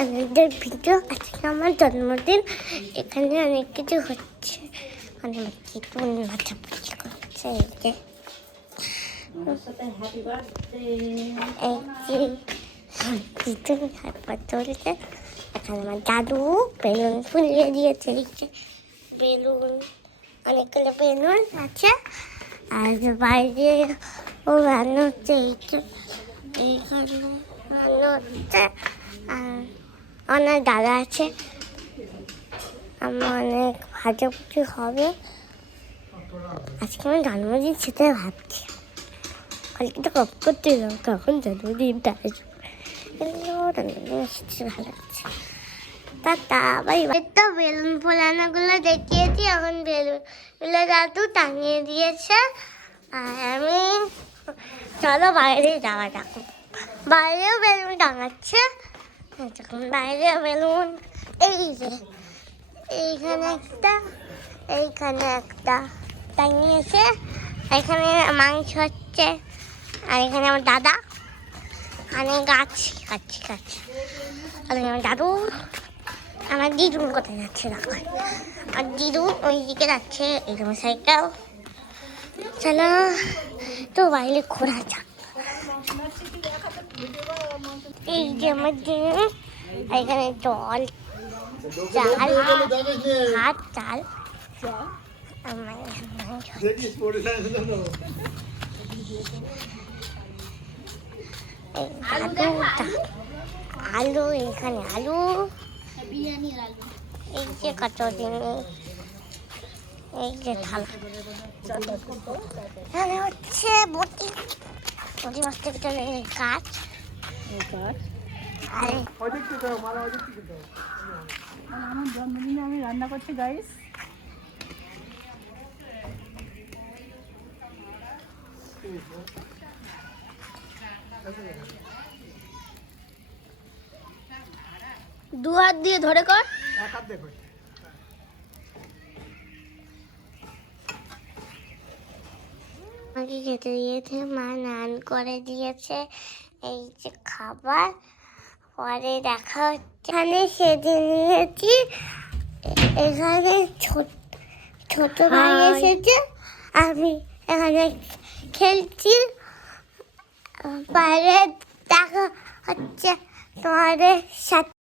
আমাদের ভিডিও। আজকে আমার জন্মদিন, এখানে অনেক কিছু হচ্ছে, অনেক কিছু নাচাপুচি করছে। চলছে এখানে আমার দাদু বেলুন ফুলিয়ে দিয়েছে। বেলুন, অনেকগুলো বেলুন আছে, আর বাইরে ও রান্না হচ্ছে। এইখানে রান্না হচ্ছে, আর অনেক দাদা আছে। আমার অনেক ভাজাভুজি হবে। আজকে আমি জন্মদিন সেটাই ভাবছি। কালকে তো কপ করতে যাবো, কখন জন্মদিনটা আসবে। ভালো লাগছে। তো বেলুন ফোলানোগুলো দেখিয়েছি, এখন বেলুনগুলো দাদু টাঙিয়ে দিয়েছে। আর আমি চলো বাইরে যাওয়া যাক। বাইরেও বেলুন টাঙাচ্ছে, যখন বাইরেও বেলুন। এই যে এইখানে একটা টাঙিয়েছে। এখানে মাংস হচ্ছে, আর এখানে আমার দাদা, এখানে গাছ। আর আমার দাদু, আমার দিদুন কোথায় যাচ্ছে দেখো। আর দিদুন ওই দিকে যাচ্ছে, এরকম সাইকেল। চলো তো বাইরে ঘোরা যাক। এই যে আমার দিন, এখানে জল, চাল, ভাত, চাল। আলু, এখানে আলু, এই যে কচুরি, এই যে থালা, এখানে হচ্ছে বটি মাছটা ভিতরে কাঠ। আমার জন্মদিনে আমি রান্না করছি গাইস। দু হাত দিয়ে ধরে কর। আমাকে খেতে দিয়েছে, মা নান করে দিয়েছে। এই যে খাবার, পরে দেখা হচ্ছে। এখানে সেদিন নিয়েছি, এখানে ছোট ভাই এসেছে, আমি এখানে খেলছি। বাইরে দেখা হচ্ছে তোমাদের সাথে।